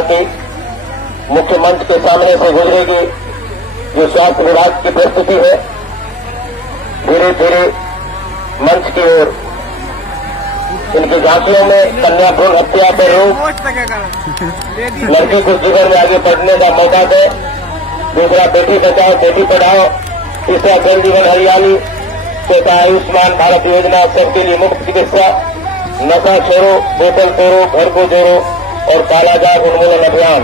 झांकी मुख्य मंच के सामने से गुजरेगी। जो स्वास्थ्य विभाग की प्रस्तुति है, धीरे धीरे मंच की ओर इनकी झांकियों में कन्या भ्रूण हत्या पर रोक, लड़की को जीवन में आगे बढ़ने का मौका दे, दूसरा बेटी बचाओ बेटी पढ़ाओ, तीसरा जल जीवन हरियाली, चौथा आयुष्मान भारत योजना सबके लिए मुफ्त चिकित्सा, नशा छोड़ो बोतल तोड़ो घर को जोड़ो और कालाजार उन्मूलन अभियान।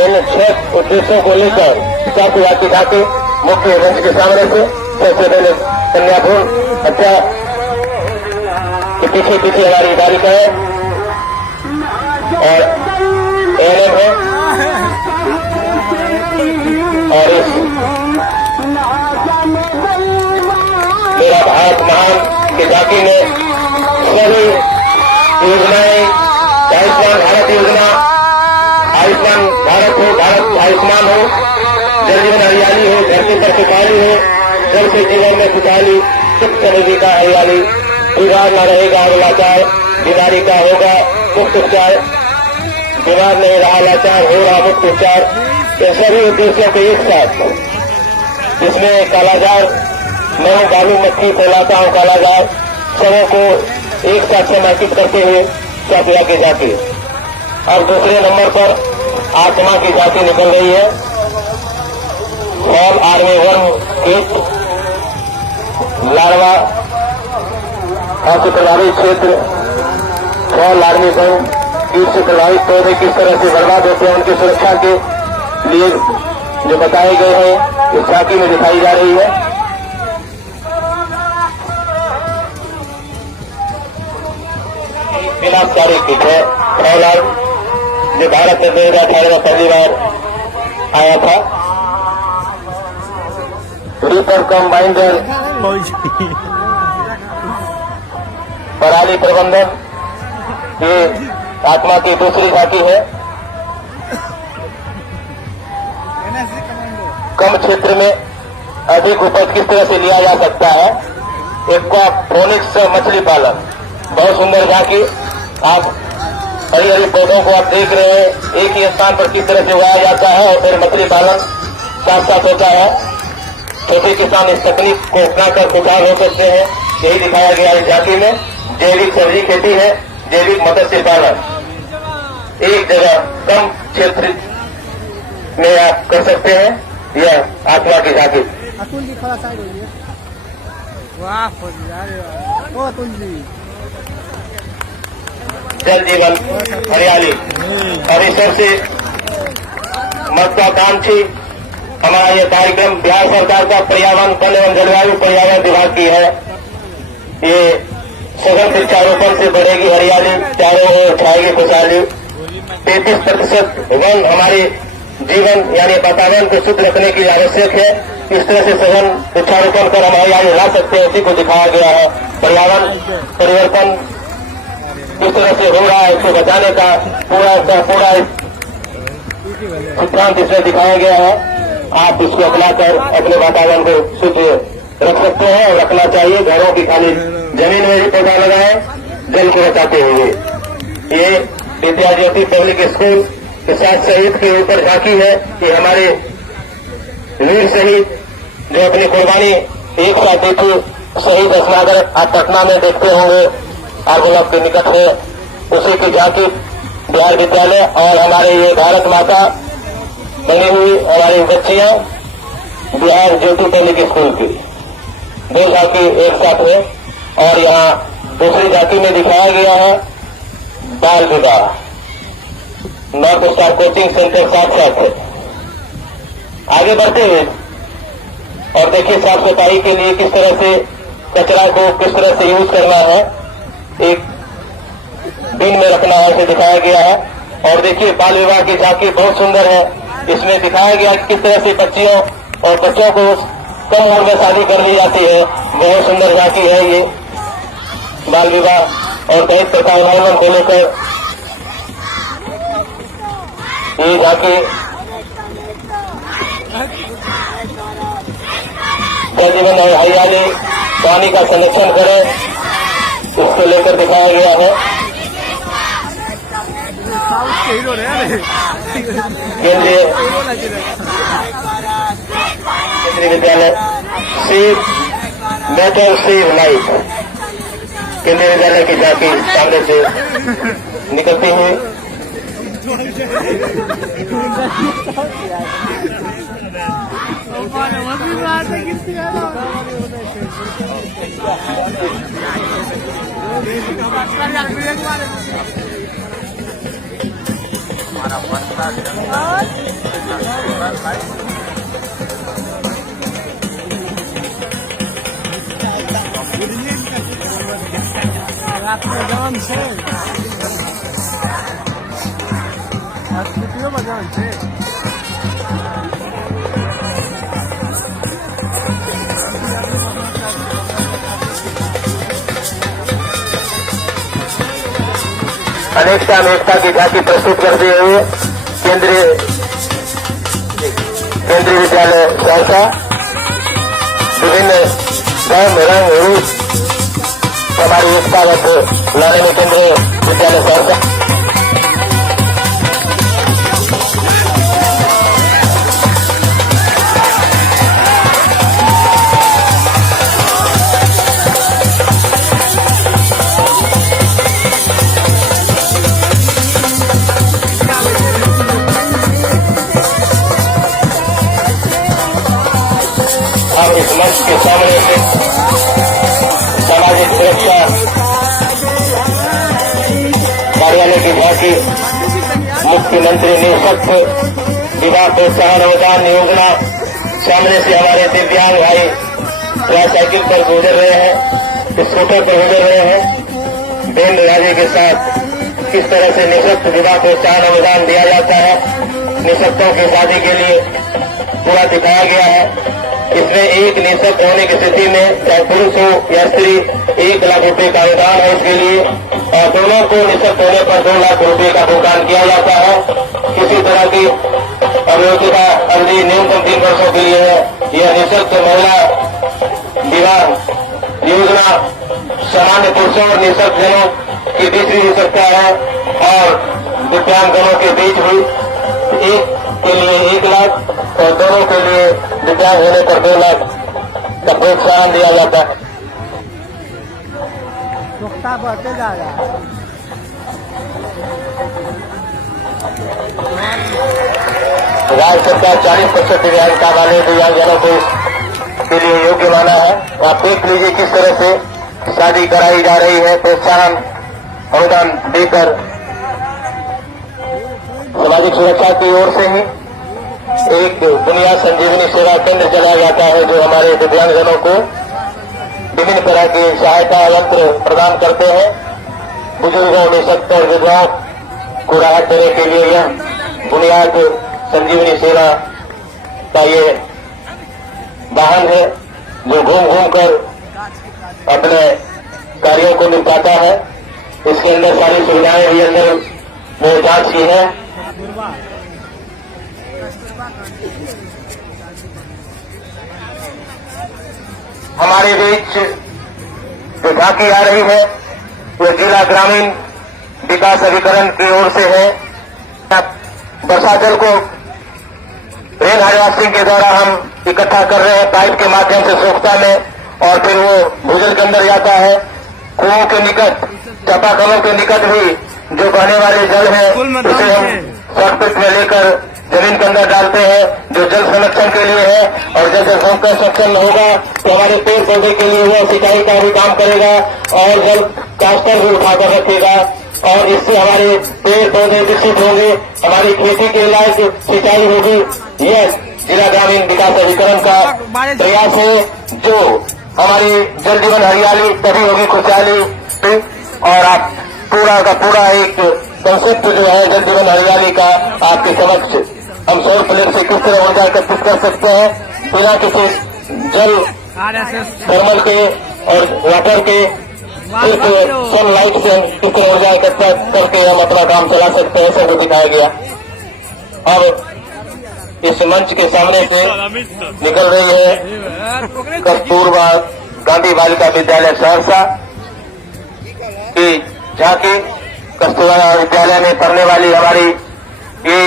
इन 6 उद्देश्यों को लेकर स्वास्थ्य विभाग की झांकी मुख्य मंच के सामने से सबसे पहले कन्या भ्रूण हत्या के पीछे पीछे हमारी बालिका है और एएनएम है और इस मेरा भारत महान की झांकी में सभी योजनाएं, आयुष्मान भारत योजना, आयुष्मान भारत हो, भारत आयुष्मान हो, जल जीवन हरियाली हो, धरती पर खुशहाली हो, जल से जीवन में खुशहाली, सुख समृद्धि का हरियाली, बीमार न रहेगा लाचार, बीमारी का होगा मुक्त उपचार, बीमार नहीं रहा लाचार हो रहा मुक्त उपचार। इन सभी उद्देश्यों के एक साथ जिसमें कालाजार मैं बालू मक्खी फैलाता हूं कालाजार सबों को एक साथ समर्पित करते हुए स्वास्थ्य की झांकी। अब दूसरे नंबर पर आत्मा की झांकी निकल रही है। Fall army worm kit larva प्रभावित क्षेत्र, फॉल आर्मी वर्म कीट से प्रभावित पौधे किस तरह से बर्बाद होते हैं उनकी सुरक्षा के लिए जो बताए गए हैं इस झांकी में दिखाई जा रही है। विनाशकारी किट है फॉल जो भारत में 2018 में पहली बार आया था। रीपर कंबाइंडर पराली प्रबंधन ये आत्मा की दूसरी झांकी है। कम क्षेत्र में अधिक उपज किस तरह से लिया जा सकता है, एक्वापोनिक्स मछली पालन, बहुत सुंदर झांकी। आप हरी हरी पौधों को आप देख रहे हैं, एक ही स्थान पर किस तरह से उगाया जाता है और फिर मछली पालन साथ साथ होता है। छोटे किसान इस तकनीक को अपनाकर खुशहाल हो सकते हैं, यही दिखाया गया है झांकी में। जैविक सब्जी खेती है, जैविक मत्स्य पालन, एक जगह कम क्षेत्र में आप कर सकते हैं। यह आत्मा की झांकी। अतुल जी थोड़ा साइड होइए। वाह अतुल जी। जल जीवन हरियाली और इस सबसे महत्वाकांक्षी हमारा यह कार्यक्रम बिहार सरकार का पर्यावरण वन एवं जलवायु पर्यावरण विभाग की है। ये सघन वृक्षारोपण से बढ़ेगी हरियाली, चारों ओर छाएगी खुशहाली। 33% वन हमारे जीवन यानी वातावरण को शुद्ध रखने के लिए आवश्यक है। इस तरह से सघन वृक्षारोपण कर हम हरियाली ला सकते हैं, इसी को दिखाया गया है। पर्यावरण परिवर्तन किस तरह से हो रहा है उसको बचाने का पूरा सिद्धांत इसमें दिखाया गया है। आप इसको अपनाकर अपने वातावरण को शुद्ध रख सकते हैं और रखना चाहिए। घरों की खाली जमीन में भी पौधा लगाएं, जल को बचाते हुए। ये विद्या ज्योति पब्लिक स्कूल के साथ शहीद के ऊपर झांकी है कि हमारे वीर शहीद जो अपनी कुर्बानी एक साथ दी थी, शहीद स्नागर आप पटना में देखते होंगे, आगुलक के निकट है, उसी की झांकी बिहार विद्यालय और हमारे ये भारत माता बनी हुई हमारी बच्चियां बिहार ज्योति पब्लिक स्कूल की दो झांकी एक साथ है। और यहाँ दूसरी झांकी में दिखाया गया है बाल विवाह, नॉर्थ स्टार कोचिंग सेंटर साथ साथ है। आगे बढ़ते हुए और देखिए साफ सफाई के लिए किस तरह से कचरा को किस तरह से यूज करना है, एक दिन में रखना है, इसे दिखाया गया है। और देखिए बाल विवाह की झांकी बहुत सुंदर है। इसमें दिखाया गया कि किस तरह से बच्चियों और बच्चों को कम उम्र में शादी कर ली जाती है। बहुत सुंदर झांकी है ये बाल विवाह और दहेज प्रथा उन्मूलन को लेकर ये झांकी जल जीवन हरियाली पानी का संरक्षण करें इसको लेकर दिखाया गया है। हीरो रहे केंद्रीय विद्यालय सेव मेटल सेव लाइफ केंद्रीय विद्यालय की झांकी सामने से निकलती हुई जवान છે સ્કૂટીઓ જવાન છે अनेकता में एकता की झांकी प्रस्तुत करते हुए केंद्रीय विद्यालय सहरसा विभिन्न धर्म रंग रूप हमारी एकता लाने में केंद्रीय विद्यालय सहरसा अब इस मंच के सामने से सामाजिक सुरक्षा कार्यालय की झांकी मुख्यमंत्री निःशक्त विवाह प्रोत्साहन अनुदान योजना सामने से हमारे दिव्यांग भाई ट्राईसाइकिल पर गुजर रहे हैं, स्कूटर पर गुजर रहे हैं। बैंड बाजे के साथ किस तरह से निःशक्त विवाह प्रोत्साहन अनुदान दिया जाता है, निःशक्तों की शादी के लिए पूरा दिखाया गया है। इसमें एक निःशक्त होने की स्थिति में चाहे पुरुष हो या स्त्री 1 लाख रुपए का अनुदान है इसके लिए, और दोनों को निःशक्त होने पर 2 लाख रुपए का भुगतान किया जाता है। किसी तरह की अवयोग्यता अवधि न्यूनतम 3 वर्षों के लिए है। यह निःशक्त महिला विवाह योजना सामान्य पुरुषों और निःशक्त जनों के बीच भी हो सकता है, और दिव्यांग जनों के बीच भी एक के लिए 1 लाख और दोनों के लिए दिव्यांग होने पर 2 लाख का प्रोत्साहन दिया जाता है। सुखता बढ़ते जा रहा है। राज्य सरकार 40% दिव्यांगता वाले दिव्यांगजनों को इसके लिए योग्य माना है। आप देख लीजिए किस तरह से शादी कराई जा रही है, प्रोत्साहन अनुदान देकर सामाजिक सुरक्षा की ओर से ही एक बुनियाद संजीवनी सेवा केंद्र चलाया जाता है, जो हमारे दिव्यांगजनों को विभिन्न तरह की सहायता यंत्र प्रदान करते हैं। बुजुर्गों, निःशक्त और विधवाओं को राहत देने के लिए यह बुनियाद संजीवनी सेवा का ये वाहन है, जो घूम घूम कर अपने कार्यों को निपटाता है। इसके अंदर सारी सुविधाएं भी अंदर में जांच की है। हमारे बीच जो झांकी आ रही है वो जिला ग्रामीण विकास अभिकरण की ओर से है। वर्षा जल को रेन हार्वेस्टिंग के द्वारा हम इकट्ठा कर रहे हैं पाइप के माध्यम से सोखता में, और फिर वो भूजल के अंदर जाता है। कुओं के निकट, चापाकलों के निकट भी जो बहने वाले जल है उसे हम शॉर्टकट में लेकर जमीन के अंदर डालते हैं, जो जल संरक्षण के लिए है। और जब जल संरक्षण होगा तो हमारे पेड़ पौधे के लिए वह सिंचाई का भी काम करेगा और जल का स्तर भी उठाकर रखेगा, और इससे हमारे पेड़ पौधे विकसित होंगे, हमारी खेती के लायक सिंचाई होगी। यह जिला ग्रामीण विकास अभिकरण का प्रयास है, जो हमारी जल जीवन हरियाली तभी होगी खुशहाली। और आप पूरा का पूरा एक कंसेप्ट जो है जल जीवन हरियाली का आपके समक्ष हम सौर प्लेट से किस तरह ऊर्जा एकत्रित कर सकते हैं, बिना किसी जल थर्मल के और वाटर के सिर्फ सनलाइट से किस तरह ऊर्जा एकत्रित करके हम अपना काम चला सकते हैं, सबको दिखाया गया। अब इस मंच के सामने से निकल रही है कस्तूरबा गांधी बालिका विद्यालय सहरसा की झांकी, कस्तूरबा विद्यालय में पढ़ने वाली हमारी ये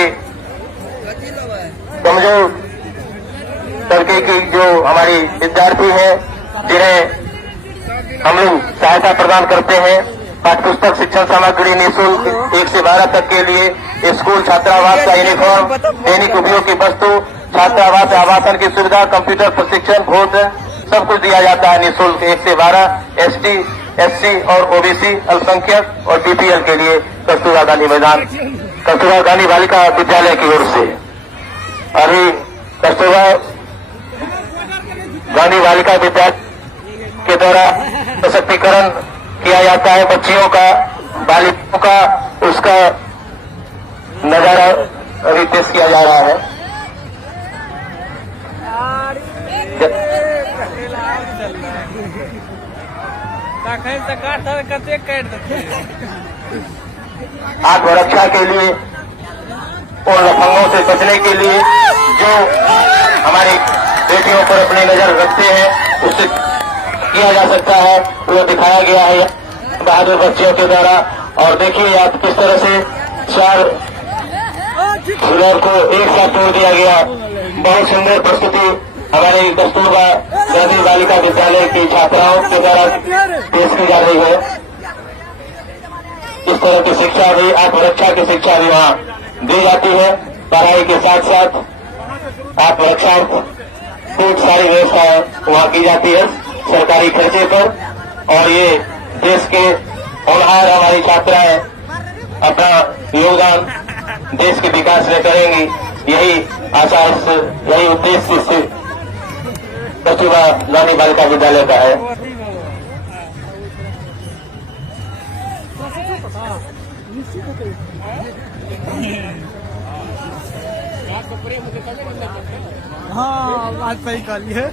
कमजोर तबके की जो हमारी विद्यार्थी हैं, जिन्हें हम लोग सहायता प्रदान करते हैं। पाठ्यपुस्तक, शिक्षण सामग्री निःशुल्क 1 से 12 तक के लिए स्कूल छात्रावास का यूनिफॉर्म, दैनिक उपयोग की वस्तु, छात्रावास आवासन की सुविधा, कंप्यूटर प्रशिक्षण, भोजन सब कुछ दिया जाता है निःशुल्क 1 से 12 एसटी, एससी और ओबीसी अल्पसंख्यक और बीपीएल के लिए कस्तूरबा गांधी मैदान, कस्तूरबा गांधी बालिका विद्यालय की ओर से। अभी कस्तूरबा गांधी बालिका विद्यालय के द्वारा सशक्तिकरण किया जाता है बच्चियों का, बालिकाओं का, उसका नजारा अभी पेश किया जा रहा है। आत्मरक्षा के लिए और लफंगों से बचने के लिए जो हमारी बेटियों पर अपनी नजर रखते हैं, उससे किया जा सकता है, वो दिखाया गया है बहादुर बच्चियों के द्वारा। और देखिए आप किस तरह से 4 फ्लोर को एक साथ तोड़ दिया गया। बहुत सुंदर प्रस्तुति हमारे कस्तूरबा गांधी बालिका विद्यालय की छात्राओं के द्वारा पेश की जा रही है। इस तरह की शिक्षा भी, आत्मरक्षा की शिक्षा भी वहाँ दी जाती है। पढ़ाई के साथ साथ आत्मरक्षा खूब सारी व्यवस्था वहाँ की जाती है सरकारी खर्चे पर। और ये देश के होनहार हमारी छात्राएं अपना योगदान देश के विकास में करेंगी, यही आशा, यही उद्देश्य से कस्तूरबा गांधी बालिका विद्यालय का है। हाँ, बात सही कही है।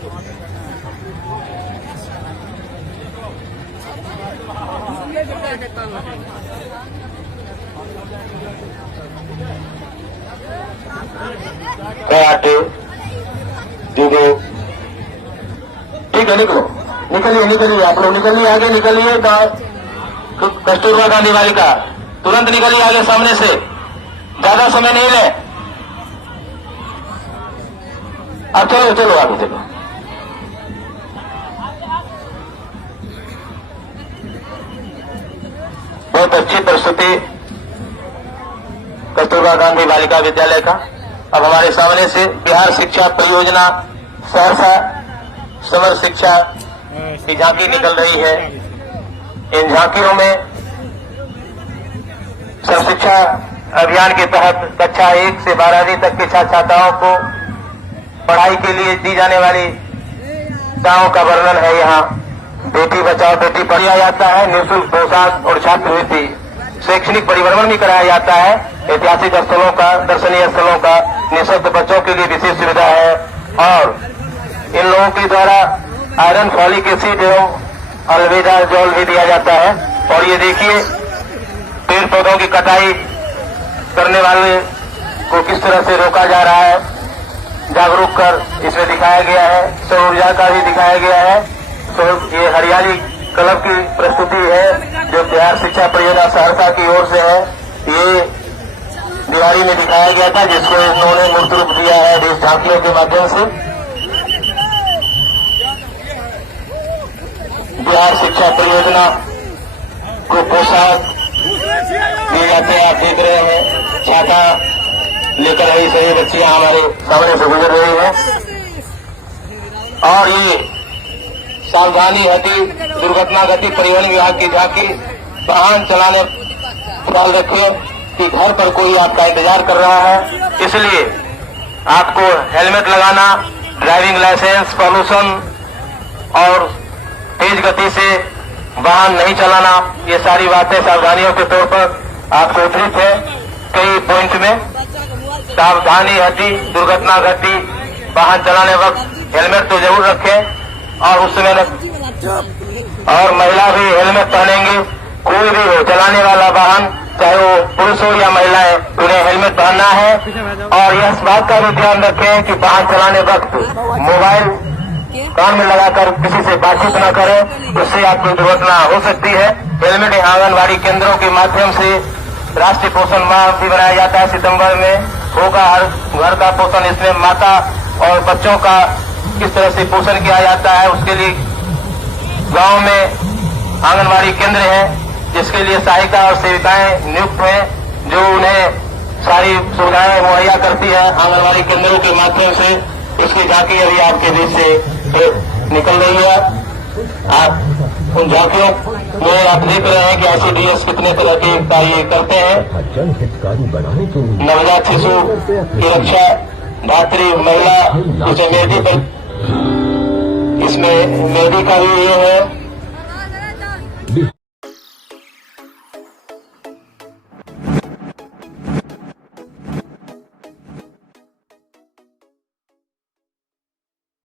कराटे, जूडो, ठीक है, निकलिए आप लोग, निकलिए आगे, निकलिए कस्तूरबा गांधी बालिका, तुरंत निकलिए आगे सामने से, ज्यादा समय नहीं ले। अब चलो आगे चलो। बहुत अच्छी प्रस्तुति कस्तूरबा गांधी बालिका विद्यालय का। अब हमारे सामने से बिहार शिक्षा परियोजना सहरसा समर शिक्षा की झांकी निकल रही है। इन झांकियों में सर्व शिक्षा अभियान के तहत कक्षा 1 से 12वीं तक के छात्र छात्राओं को पढ़ाई के लिए दी जाने वाली सेवाओं का वर्णन है। यहाँ बेटी बचाओ बेटी पढ़ाया जाता है, निःशुल्क पोशाक और छात्रवृत्ति, शैक्षणिक परिभ्रमण भी कराया जाता है, ऐतिहासिक स्थलों का, दर्शनीय स्थलों का निःशक्त बच्चों के लिए विशेष सुविधा है। और इन लोगों के द्वारा आयरन, फॉलिक एसिड एवं अल्बेंडाजोल भी दिया जाता है। और ये देखिए पेड़ पौधों की कटाई करने वाले को किस तरह से रोका जा रहा है, जागरूक कर इसमें दिखाया गया है। सौर ऊर्जा का भी दिखाया गया है। तो ये हरियाली क्लब की प्रस्तुति है जो बिहार शिक्षा परियोजना सहरसा की ओर से है। ये दिवाली में दिखाया गया था, जिसको इन्होंने मूर्त रूप दिया है इस झांकियों के माध्यम से। बिहार शिक्षा परियोजना को पोशाक दिए जाते हैं, आप देख रहे हैं। छाता लेकर रही सभी बच्चियां हमारे सामने से गुजर रही हैं। और ये सावधानी हटी दुर्घटना गति परिवहन विभाग की झांकी, वाहन चलाने ख्याल रखें कि घर पर कोई आपका इंतजार कर रहा है, इसलिए आपको हेलमेट लगाना, ड्राइविंग लाइसेंस, पॉल्यूशन और तेज गति से वाहन नहीं चलाना, ये सारी बातें सावधानियों के तौर पर आपको उद्धृत है। कई पॉइंट में सावधानी हटी दुर्घटना घटी, वाहन चलाने वक्त हेलमेट तो जरूर रखें। और उस समय और महिला भी हेलमेट पहनेंगे। कोई भी हो चलाने वाला वाहन, चाहे वो पुरुष हो या महिलाएं, उन्हें हेलमेट पहनना है। और इस बात का भी ध्यान रखें कि वाहन चलाने वक्त मोबाइल कान में लगाकर किसी से बातचीत न करें, उससे आपकी दुर्घटना हो सकती है। हेलमेट आंगनबाड़ी केंद्रों के माध्यम से राष्ट्रीय पोषण माह भी बनाया जाता है। सितंबर में होगा हर घर का पोषण। इसमें माता और बच्चों का किस तरह से पोषण किया जाता है, उसके लिए गांव में आंगनबाड़ी केंद्र है, जिसके लिए सहायिका और सेविकाएं नियुक्त हैं, जो उन्हें सारी सुविधाएं मुहैया करती है आंगनबाड़ी केंद्रों के माध्यम से। इसकी झांकी अभी आपके बीच से निकल रही है। आप उन झांकियों में आप देख रहे हैं कि ICDS कितने तरह के कार्य करते हैं। नवजात शिशु की रक्षा, धात्री महिला, जिसे मेहंदी पर, इसमें मेहंदी का भी ये है